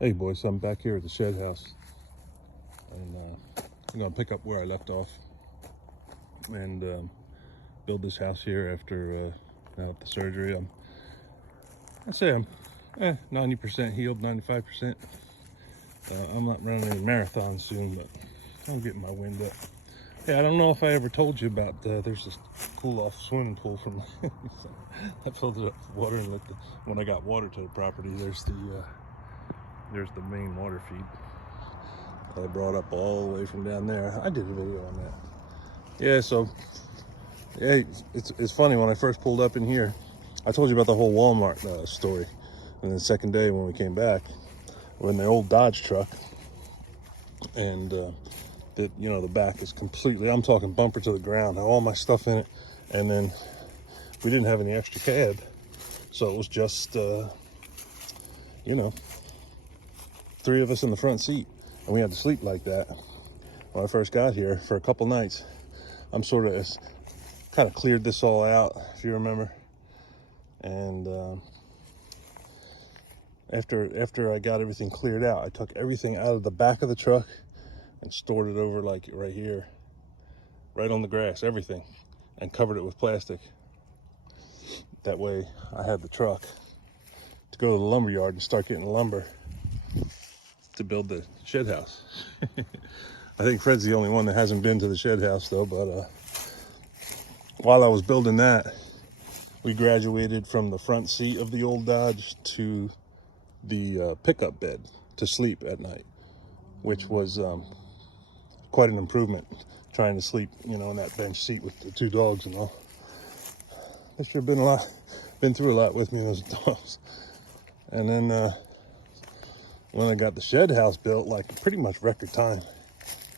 Hey boys, I'm back here at the shed house, and I'm gonna pick up where I left off and build this house here after now with the surgery. I'd say I'm 90% healed, 95%. I'm not running any marathons soon, but I'm getting my wind up. Hey, I don't know if I ever told you about there's this cool off swimming pool from I filled it up with water and when I got water to the property, there's the main water feed. I brought up all the way from down there. I did a video on that. Yeah, so yeah, it's funny, when I first pulled up in here, I told you about the whole Walmart story. And the second day when we came back, we're in the old Dodge truck, and the back is completely, I'm talking bumper to the ground, had all my stuff in it, and then we didn't have any extra cab, so it was just three of us in the front seat, and we had to sleep like that. When I first got here for a couple nights, I'm kind of cleared this all out, if you remember, and after I got everything cleared out, I took everything out of the back of the truck and stored it over like right here, right on the grass, everything, and covered it with plastic. That way I had the truck to go to the lumber yard and start getting lumber to build the shed house. I think Fred's the only one that hasn't been to the shed house though, but while I was building that, we graduated from the front seat of the old Dodge to the pickup bed to sleep at night, which was quite an improvement, trying to sleep, in that bench seat with the two dogs and all. This sure been through a lot with me, those dogs. And then when I got the shed house built, like pretty much record time,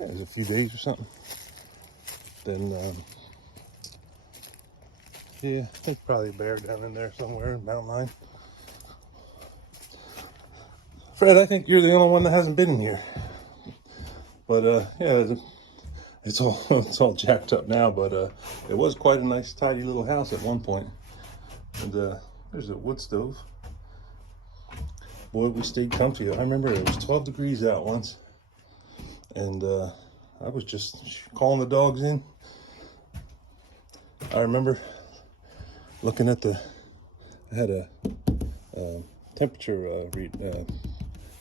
it was a few days or something. Then yeah, I think probably a bear down in there somewhere in Mountain Line. Fred, I think you're the only one that hasn't been in here. But yeah, it's all jacked up now, but it was quite a nice tidy little house at one point. And there's a wood stove. Boy, we stayed comfy. I remember it was 12 degrees out once, and I was just calling the dogs in. I remember looking at I had a temperature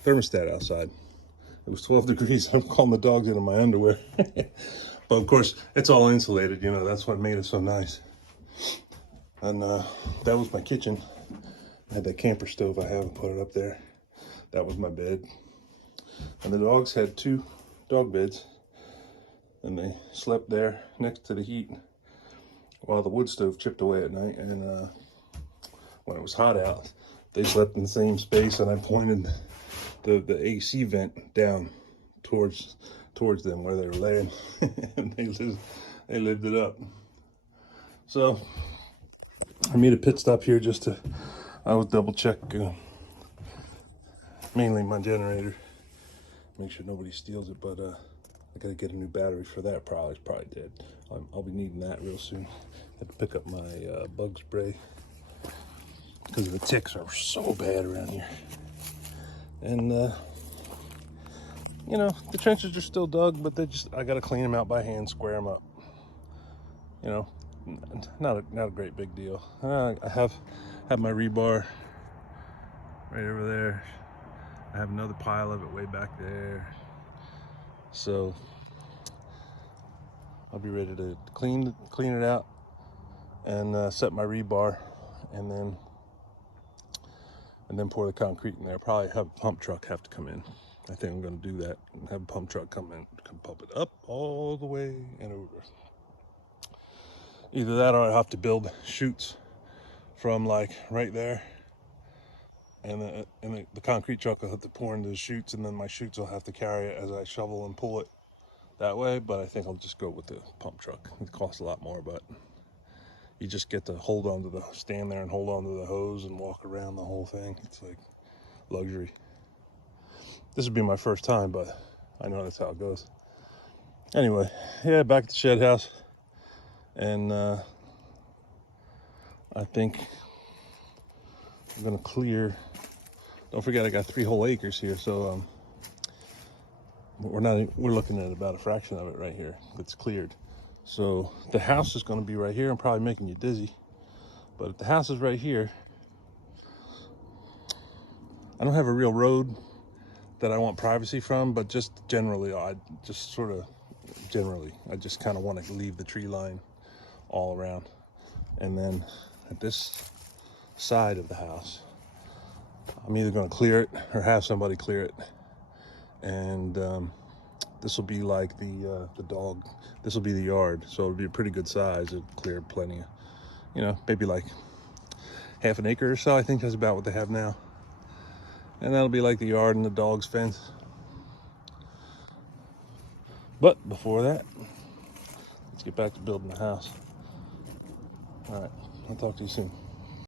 thermostat outside. It was 12 degrees. I'm calling the dogs in my underwear. But of course, it's all insulated, that's what made it so nice. And that was my kitchen. I had that camper stove I haven't put it up there. That was my bed. And the dogs had two dog beds, and they slept there next to the heat while the wood stove chipped away at night. And when it was hot out, they slept in the same space, and I pointed the AC vent down towards them where they were laying. And they lived it up. So I made a pit stop here I would double check mainly my generator, make sure nobody steals it, but I gotta get a new battery for that. It's probably dead. I'll be needing that real soon. I have to pick up my bug spray because the ticks are so bad around here. And the trenches are still dug, but I gotta clean them out by hand, square them up. Not a great big deal. I have my rebar right over there. I have another pile of it way back there. So I'll be ready to clean it out and set my rebar, and then pour the concrete in there. Probably have a pump truck have to come in. I think I'm going to do that and have a pump truck come pump it up all the way and over. Either that, or I have to build chutes from like right there, and the concrete truck will have to pour into the chutes, and then my chutes will have to carry it as I shovel and pull it that way. But I think I'll just go with the pump truck. It costs a lot more, but you just get to stand there and hold on to the hose and walk around the whole thing. It's like luxury. This would be my first time, but I know that's how it goes. Anyway, yeah, back at the shed house, and I think I'm gonna clear don't forget I got 3 whole acres here, so we're looking at about a fraction of it right here that's cleared. So the house is going to be right here. I'm probably making you dizzy, but if the house is right here, I don't have a real road that I want privacy from, but just generally, I just kind of want to leave the tree line all around. And then at this side of the house, I'm either going to clear it or have somebody clear it. And this will be like the dog, this will be the yard. So it'll be a pretty good size. It'll clear plenty of, you know, maybe like half an acre or so. I think that's about what they have now. And that'll be like the yard and the dog's fence. But before that, let's get back to building the house. All right, I'll talk to you soon.